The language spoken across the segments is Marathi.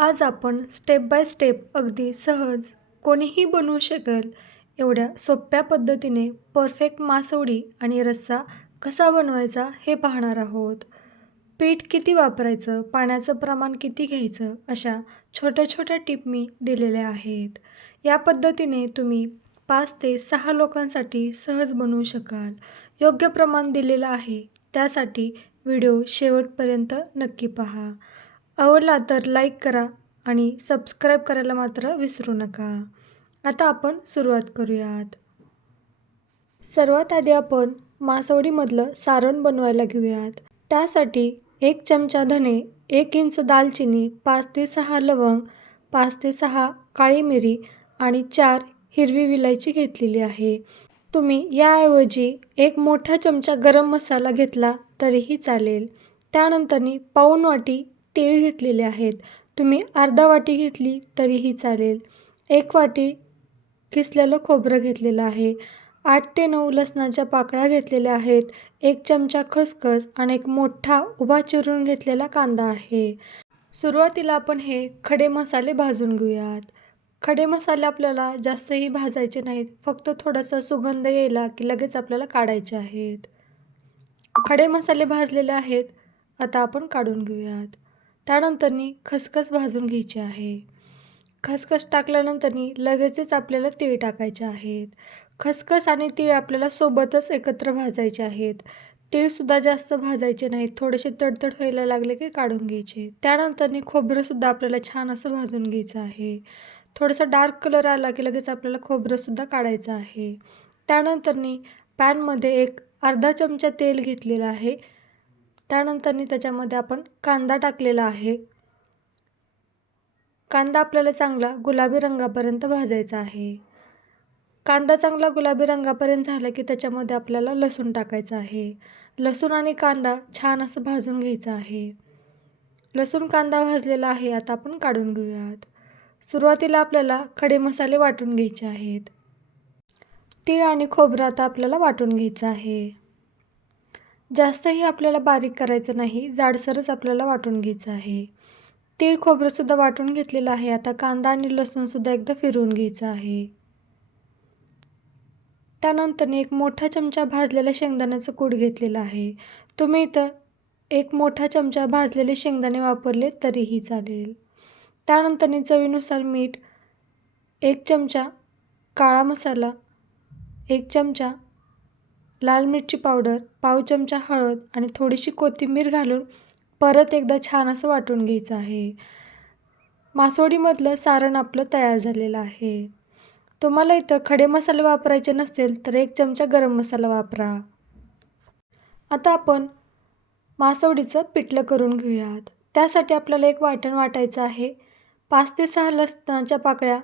आज आपण स्टेप बाय स्टेप अगदी सहज कोणीही बनवू शकेल एवढ्या सोप्या पद्धतीने परफेक्ट मासवडी आणि रस्सा कसा बनवायचा हे पाहणार आहोत. पीठ किती वापरायचं पाण्याचं प्रमाण किती घ्यायचं अशा छोट्या छोट्या टिप मी दिलेल्या आहेत. या पद्धतीने तुम्ही पाच ते सहा लोकांसाठी सहज बनवू शकाल. योग्य प्रमाण दिलेलं आहे त्यासाठी व्हिडिओ शेवटपर्यंत नक्की पहा. आवडला तर लाईक करा आणि सबस्क्राईब करायला मात्र विसरू नका. आता आपण सुरुवात करूयात. सर्वात आधी आपण मासवडीमधलं सारण बनवायला घेऊयात. त्यासाठी एक चमचा धने एक इंच दालचिनी पाच ते सहा लवंग पाच ते सहा काळी मिरी आणि चार हिरवी विलायची घेतलेली आहे. तुम्ही याऐवजी एक मोठा चमचा गरम मसाला घेतला तरीही चालेल. त्यानंतरनी पाऊण वाटी तीळ घेतलेले आहेत. तुम्ही अर्धा वाटी घेतली तरीही चालेल. एक वाटी किसलेलं खोबरं घेतलेलं आहे. आठ ते नऊ लसणाच्या पाकळ्या घेतलेल्या आहेत. एक चमचा खसखस आणि एक मोठा उभा चिरून घेतलेला कांदा आहे. सुरुवातीला आपण हे खडे मसाले भाजून घेऊयात. खडे मसाले आपल्याला जास्तही भाजायचे नाहीत. फक्त थोडासा सुगंध यायला की लगेच आपल्याला काढायचे आहेत. खडे मसाले भाजलेले आहेत. आता आपण काढून घेऊयात. त्यानंतरनी खसखस भाजून घ्यायची आहे. खसखस टाकल्यानंतरनी लगेचच आपल्याला तीळ टाकायचे आहेत. खसखस आणि तीळ आपल्याला सोबतच एकत्र भाजायचे आहेत. तीळसुद्धा जास्त भाजायचे नाहीत. थोडेसे तडतड व्हायला लागले की काढून घ्यायचे. त्यानंतरनी खोबरंसुद्धा आपल्याला छान असं भाजून घ्यायचं आहे. थोडासा डार्क कलर आला की लगेच आपल्याला खोबरंसुद्धा काढायचं आहे. त्यानंतरनी पॅनमध्ये एक अर्धा चमचा तेल घेतलेलं आहे. त्यानंतरनी त्याच्यामध्ये आपण कांदा टाकलेला आहे. कांदा आपल्याला चांगला गुलाबी रंगापर्यंत भाजायचा आहे. कांदा चांगला गुलाबी रंगापर्यंत झाला की त्याच्यामध्ये आपल्याला लसूण टाकायचं आहे. लसूण आणि कांदा छान असं भाजून घ्यायचं आहे. लसूण कांदा भाजलेला आहे आता आपण काढून घेऊयात. सुरुवातीला आपल्याला खडे मसाले वाटून घ्यायचे आहेत. तीळ आणि खोबरं आता आपल्याला वाटून घ्यायचं आहे. जास्तही आपल्याला बारीक करायचं नाही जाडसरच आपल्याला वाटून घ्यायचं आहे. तीळ खोबरंसुद्धा वाटून घेतलेलं आहे. आता कांदा आणि लसूणसुद्धा एकदा फिरवून घ्यायचं आहे. त्यानंतर एक मोठा चमचा भाजलेल्या शेंगदाण्याचं कूट घेतलेलं आहे. तुम्ही इथं एक मोठा चमचा भाजलेले शेंगदाणे वापरले तरीही चालेल. त्यानंतर चवीनुसार मीठ एक चमचा काळा मसाला एक चमचा लाल मिरची पावडर पाव चमचा हळद आणि थोडीशी कोथिंबीर घालून परत एकदा छान असं वाटून घ्यायचं आहे. मासोडीमधलं सारण आपलं तयार झालेलं आहे. तुम्हाला इथं खडे मसाले वापरायचे नसेल तर एक चमचा गरम मसाला वापरा. आता आपण मासवडीचं पिठलं करून घेऊयात. त्यासाठी आपल्याला एक वाटण वाटायचं आहे. पाच ते सहा लसणाच्या पाकळ्या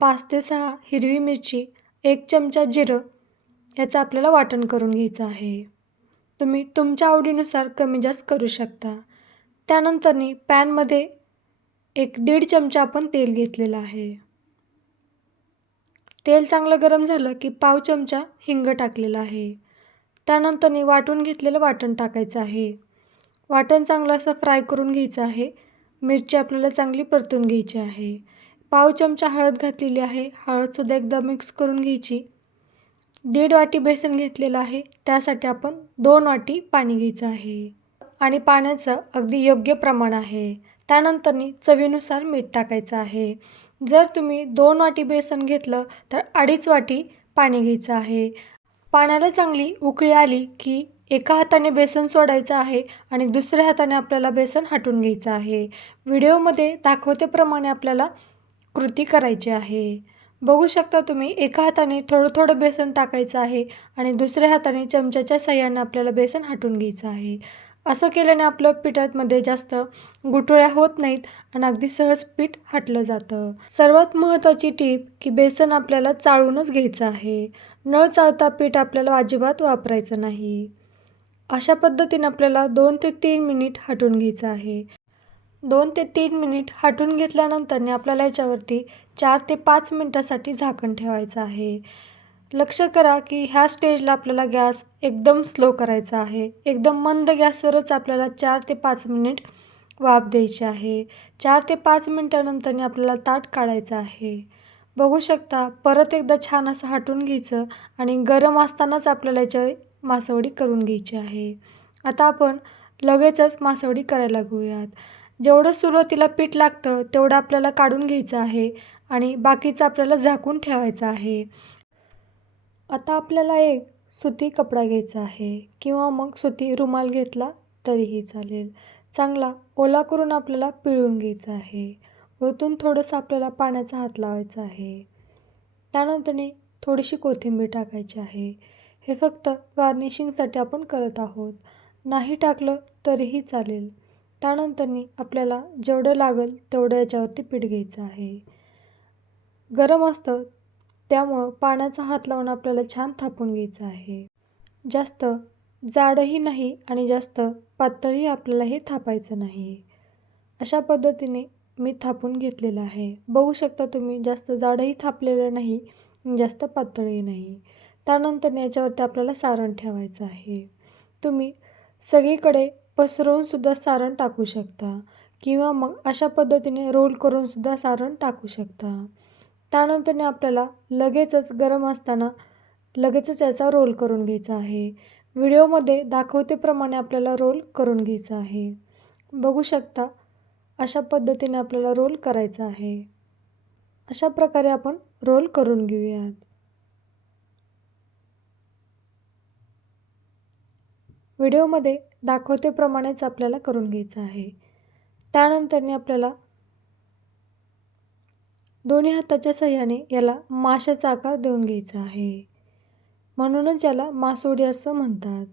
पाच ते सहा हिरवी मिरची एक चमचा जिरं याचं आपल्याला वाटण करून घ्यायचं आहे. तुम्ही तुमच्या आवडीनुसार कमी जास्त करू शकता. त्यानंतरनी पॅनमध्ये एक दीड चमचा आपण तेल घेतलेलं आहे. तेल चांगलं गरम झालं की पाव चमचा हिंग टाकलेला आहे. त्यानंतरनी वाटून घेतलेलं वाटण टाकायचं आहे. वाटण चांगलं असं फ्राय करून घ्यायचं आहे. मिरची आपल्याला चांगली परतून घ्यायची आहे. पाव चमचा हळद घातलेली आहे. हळदसुद्धा एकदा मिक्स करून घ्यायची. दीड वाटी बेसन घेतलेलं आहे. त्यासाठी आपण दोन वाटी पाणी घ्यायचं आहे. आणि पाण्याचं अगदी योग्य प्रमाण आहे. त्यानंतरनी चवीनुसार मीठ टाकायचं आहे. जर तुम्ही दोन वाटी बेसन घेतलं तर अडीच वाटी पाणी घ्यायचं आहे. पाण्याला चांगली उकळी आली की एका हाताने बेसन सोडायचं आहे आणि दुसऱ्या हाताने आपल्याला बेसन हटून घ्यायचं आहे. व्हिडिओमध्ये दाखवतेप्रमाणे आपल्याला कृती करायची आहे. बघू शकता तुम्ही एका हाताने थोडं थोडं बेसन टाकायचं आहे आणि दुसऱ्या हाताने चमच्याच्या सह्यानं आपल्याला बेसन हटून घ्यायचं आहे. असं केल्याने आपलं पिठामध्ये जास्त गुटोळ्या होत नाहीत आणि अगदी सहज पीठ हटलं जातं. सर्वात महत्त्वाची टीप की बेसन आपल्याला चाळूनच घ्यायचं आहे. न चाळता पीठ आपल्याला अजिबात वापरायचं नाही. अशा पद्धतीने आपल्याला दोन ते तीन मिनिट हटून घ्यायचं आहे. दोन ते तीन मिनिट हटून घेतल्यानंतरने आपल्याला याच्यावरती चार ते पाच मिनटासाठी झाकण ठेवायचं आहे. लक्ष करा की ह्या स्टेजला आपल्याला गॅस एकदम स्लो करायचा आहे. एकदम मंद गॅसवरच आपल्याला चार ते पाच मिनिट वाफ द्यायची आहे. चार ते पाच मिनटानंतरने आपल्याला ताट काढायचं आहे. बघू शकता परत एकदा छान असं हटून घ्यायचं आणि गरम असतानाच आपल्याला याच्या मासवडी करून घ्यायची आहे. आता आपण लगेचच मासवडी करायला घेऊयात जेवढं सुरुवातीला पीठ लागतं तेवढं आपल्याला काढून घ्यायचं आहे आणि बाकीचं आपल्याला झाकून ठेवायचं आहे. आता आपल्याला एक सुती कपडा घ्यायचा आहे किंवा मग सुती रुमाल घेतला तरीही चालेल. चांगला ओला करून आपल्याला पिळून घ्यायचा आहे. वरतून थोडंसं आपल्याला पाण्याचा हात लावायचा आहे. त्यानंतरने थोडीशी कोथिंबीर टाकायची आहे. हे फक्त गार्निशिंगसाठी आपण करत आहोत. नाही टाकलं तरीही चालेल. त्यानंतरनी आपल्याला जेवढं लागेल तेवढं याच्यावरती पीठ घ्यायचं आहे. गरम असतं त्यामुळं पाण्याचा हात लावून आपल्याला छान थापून घ्यायचं आहे. जास्त जाडही नाही आणि जास्त पातळही आपल्याला हे थापायचं नाही. अशा पद्धतीने मी थापून घेतलेलं आहे. बघू शकता तुम्ही जास्त जाडही थापलेलं नाही जास्त पातळही नाही. त्यानंतर याच्यावरती आपल्याला सारण ठेवायचं आहे. तुम्ही सगळीकडे पसरवूनसुद्धा सारण टाकू शकता. किंवा मग अशा पद्धतीने रोल करूनसुद्धा सारण टाकू शकता. त्यानंतरने आपल्याला लगेचच गरम असताना लगेचच याचा रोल करून घ्यायचा आहे. व्हिडिओमध्ये दाखवतेप्रमाणे आपल्याला रोल करून घ्यायचा आहे. बघू शकता अशा पद्धतीने आपल्याला रोल करायचा आहे. अशा प्रकारे आपण रोल करून घेऊयात. व्हिडिओमध्ये दाखवतेप्रमाणेच आपल्याला करून घ्यायचं आहे. त्यानंतरने आपल्याला दोन्ही हाताच्या सहाय्याने याला माशाचा आकार देऊन घ्यायचा आहे. म्हणूनच याला मासोडी असं म्हणतात.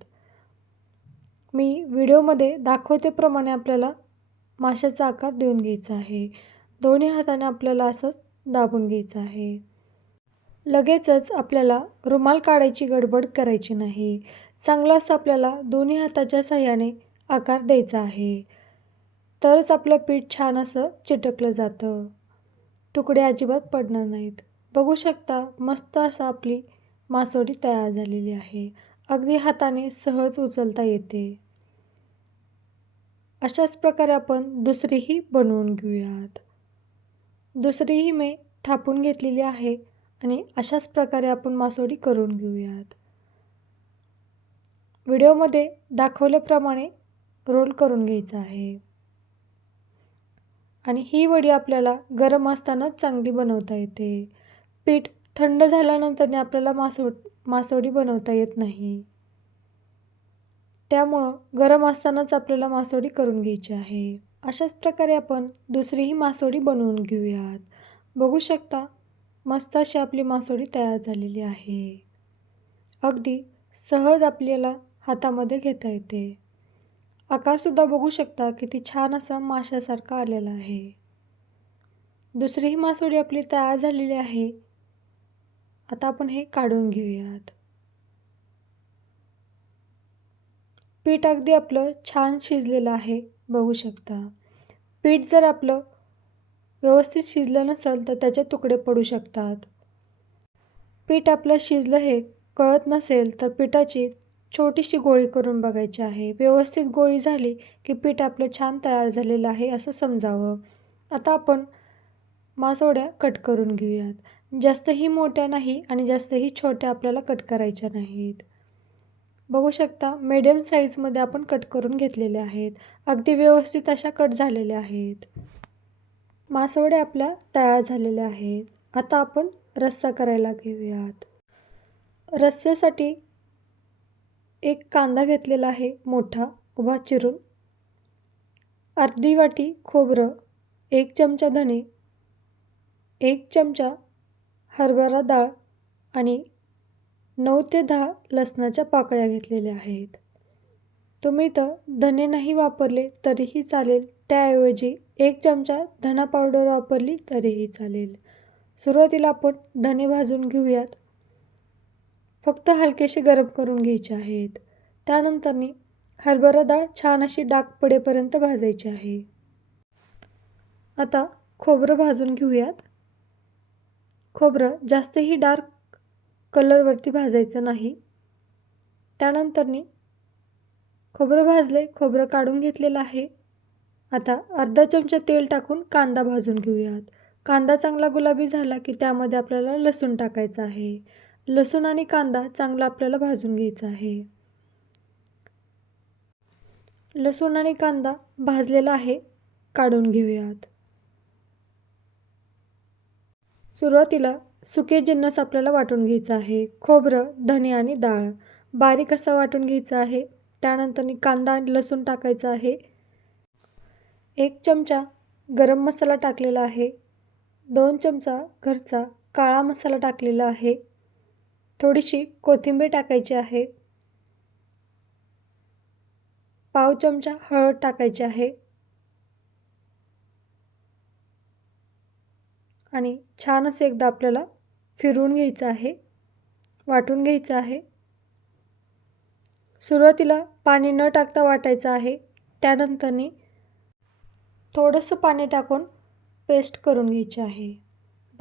मी व्हिडिओमध्ये दाखवतेप्रमाणे आपल्याला माशाचा आकार देऊन घ्यायचा आहे. दोन्ही हाताने आपल्याला असंच दाबून घ्यायचं आहे. लगेचच आपल्याला रुमाल काढायची गडबड करायची नाही. चांगलं असं आपल्याला दोन्ही हाताच्या सहाय्याने आकार द्यायचा आहे. तरच आपलं पीठ छान असं चिटकलं जातं. तुकडे अजिबात पडणार नाहीत. बघू शकता मस्त असं आपली मासोडी तयार झालेली आहे. अगदी हाताने सहज उचलता येते. अशाच प्रकारे आपण दुसरीही बनवून घेऊयात. दुसरीही मी थापून घेतलेली आहे आणि अशाच प्रकारे आपण मासोडी करून घेऊयात. व्हिडिओमध्ये दाखवल्याप्रमाणे रोल करून घ्यायचा आहे. आणि ही वडी आपल्याला गरम असतानाच चांगली बनवता येते. पीठ थंड झाल्यानंतरने आपल्याला मासो मासोडी बनवता येत नाही. त्यामुळं गरम असतानाच आपल्याला मासोडी करून घ्यायची आहे. अशाच प्रकारे आपण दुसरीही मासोडी बनवून घेऊयात. बघू शकता मस्त अशी आपली मासोडी तयार झालेली आहे. अगदी सहज आपल्याला हातामध्ये घेता येते. आकारसुद्धा बघू शकता किती छान असा माशासारखा आलेला आहे. दुसरीही मासोळी आपली तयार झालेली आहे. आता आपण हे काढून घेऊयात. पीठ अगदी आपलं छान शिजलेलं आहे बघू शकता. पीठ जर आपलं व्यवस्थित शिजलं नसेल तर त्याचे तुकडे पडू शकतात. पीठ आपलं शिजलं हे कळत नसेल तर पिठाची छोटीशी गोळी करून बघायची आहे. व्यवस्थित गोळी झाली की पीठ आपलं छान तयार झालेलं आहे असं समजावं. आता आपण मासोड्या कट करून घेऊयात. जास्तही मोठ्या नाही आणि जास्तही छोट्या आपल्याला कट करायच्या नाहीत. बघू शकता मीडियम साईजमध्ये आपण कट करून घेतलेले आहेत. अगदी व्यवस्थित अशा कट झालेल्या आहेत. मासवडे आपल्या तयार झालेल्या आहेत. आता आपण रस्सा करायला घेऊयात. रस्स्यासाठी एक कांदा घेतलेला आहे मोठा उभा चिरून. अर्धी वाटी खोबरं एक चमचा धणे एक चमचा हरभरा डाळ आणि नऊ ते दहा लसणाच्या पाकळ्या घेतलेल्या आहेत. तुम्ही तर धने नाही वापरले तरीही चालेल त्याऐवजी एक चमचा धणा पावडर वापरली तरीही चालेल. सुरुवातीला आपण धने भाजून घेऊयात. फक्त हलकेसे गरम करून घ्यायचे आहेत. त्यानंतरनी हरभरा डाळ छान अशी डाग पडेपर्यंत भाजायची आहे. आता खोबरं भाजून घेऊयात. खोबरं जास्तही डार्क कलरवरती भाजायचं नाही. त्यानंतरनी खोबरं भाजले खोबरं काढून घेतलेलं आहे. आता अर्धा चमचा तेल टाकून कांदा भाजून घेऊयात. कांदा चांगला गुलाबी झाला की त्यामध्ये आपल्याला लसूण टाकायचं आहे. लसूण आणि कांदा चांगला आपल्याला भाजून घ्यायचा आहे. लसूण आणि कांदा भाजलेला आहे काढून घेऊयात. सुरुवातीला सुके जिन्नस आपल्याला वाटून घ्यायचं आहे खोबरं धणे आणि डाळ. बारीक असं वाटून घ्यायचं आहे त्यानंतर कांदा आणि लसूण टाकायचं आहे. एक चमचा गरम मसाला टाकलेला आहे दोन चमचा घरचा काळा मसाला टाकलेला आहे. थोडीशी कोथिंबीर टाकायची आहे. पाव चमचा हळद टाकायची आहे. आणि छान असं एकदा आपल्याला फिरवून घ्यायचं आहे. वाटून घ्यायचं आहे. सुरुवातीला पाणी न टाकता वाटायचं आहे. त्यानंतरनी थोडंसं पाणी टाकून पेस्ट करून घ्यायची आहे.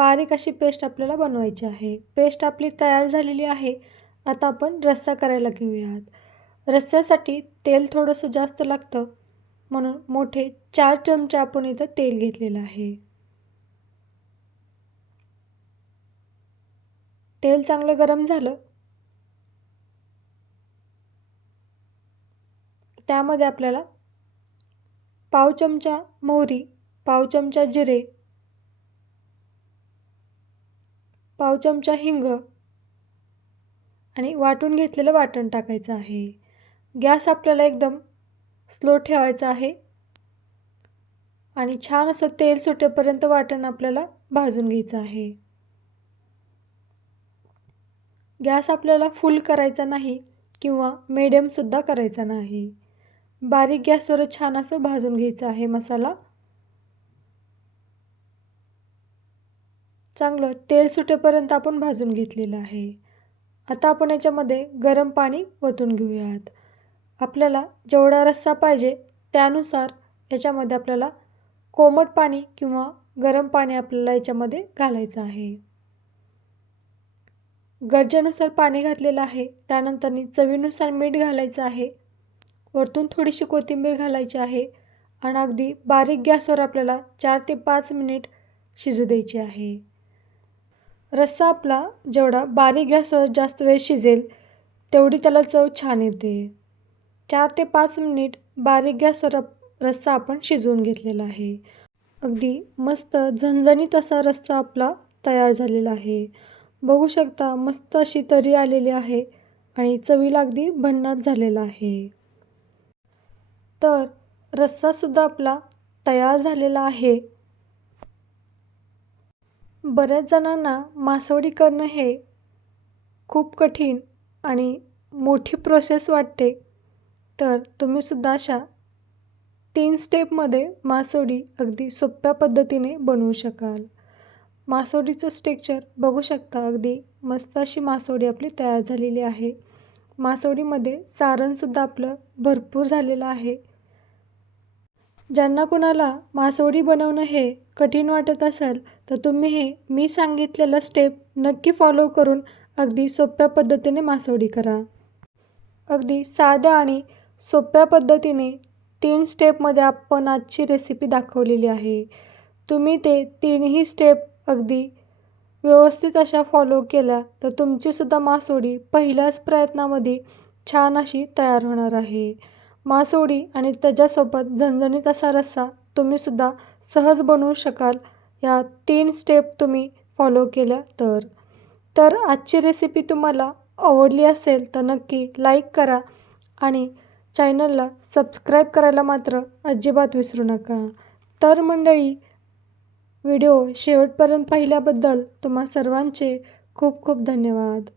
बारीक अशी पेस्ट आपल्याला बनवायची आहे. पेस्ट आपली तयार झालेली आहे. आता आपण रस्सा करायला घेऊयात. रस्स्यासाठी तेल थोडंसं जास्त लागतं. म्हणून मोठे चार चमचे आपण इथं तेल घेतलेलं आहे. तेल चांगलं गरम झालं. त्यामध्ये आपल्याला पाव चमचा मोहरी पाव चमचा जिरे पाव चमचा हिंग आणि वाटून घेतलेलं वाटण टाकायचं आहे. गॅस आपल्याला एकदम स्लो ठेवायचा आहे. आणि छान असं तेल सुटेपर्यंत वाटण आपल्याला भाजून घ्यायचं आहे. गॅस आपल्याला फुल करायचा नाही किंवा मिडियमसुद्धा करायचा नाही. बारीक गॅसवर छान असं भाजून घ्यायचं आहे मसाला. चांगलं तेल सुटेपर्यंत आपण भाजून घेतलेलं आहे. आता आपण याच्यामध्ये गरम पाणी ओतून घेऊयात. आपल्याला जेवढा रस्सा पाहिजे त्यानुसार याच्यामध्ये आपल्याला कोमट पाणी किंवा गरम पाणी आपल्याला याच्यामध्ये घालायचं आहे. गरजेनुसार पाणी घातलेलं आहे त्यानंतर चवीनुसार मीठ घालायचं आहे. वरतून थोडीशी कोथिंबीर घालायची आहे आणि अगदी बारीक गॅसवर आपल्याला चार ते पाच मिनिट शिजू द्यायची आहे. रस्सा आपला जेवढा बारीक गॅसवर जास्त वेळ शिजेल तेवढी त्याला चव छान येते. चार ते पाच मिनिट बारीक गॅसवर रस्सा आपण शिजवून घेतलेला आहे. अगदी मस्त झणझणीत असा रस्सा आपला तयार झालेला आहे. बघू शकता मस्त अशी तरी आलेली आहे आणि चवीला अगदी भन्नाट झालेला आहे. तर रस्सासुद्धा आपला तयार झालेला आहे. बऱ्याच जणांना मासवडी करणं हे खूप कठीण आणि मोठी प्रोसेस वाटते. तर तुम्हीसुद्धा अशा तीन स्टेपमध्ये मासवडी अगदी सोप्या पद्धतीने बनवू शकाल. मासवडीचं स्टेक्चर बघू शकता अगदी मस्त अशी मासवडी आपली तयार झालेली आहे. मासवडीमध्ये सारणसुद्धा आपलं भरपूर झालेलं आहे. ज्यांना कुणाला मासोळी बनवणं हे कठीण वाटत असेल तर तुम्ही हे मी सांगितलेलं स्टेप नक्की फॉलो करून अगदी सोप्या पद्धतीने मासोळी करा. अगदी साध्या आणि सोप्या पद्धतीने तीन स्टेपमध्ये आपण आजची रेसिपी दाखवलेली आहे. तुम्ही ते तीनही स्टेप अगदी व्यवस्थित अशा फॉलो केल्या तर तुमचीसुद्धा मासोडी पहिल्याच प्रयत्नामध्ये छान अशी तयार होणार आहे. मासोळी आणि त्याच्यासोबत झणझणीत असा रस्सा तुम्हीसुद्धा सहज बनवू शकाल. या तीन स्टेप तुम्ही फॉलो केल्या तर. तर आजची रेसिपी तुम्हाला आवडली असेल तर नक्की लाईक करा आणि चॅनलला सबस्क्राईब करायला मात्र अजिबात विसरू नका. तर मंडळी व्हिडिओ शेवटपर्यंत पाहिल्याबद्दल तुम्हा सर्वांचे खूप खूप धन्यवाद.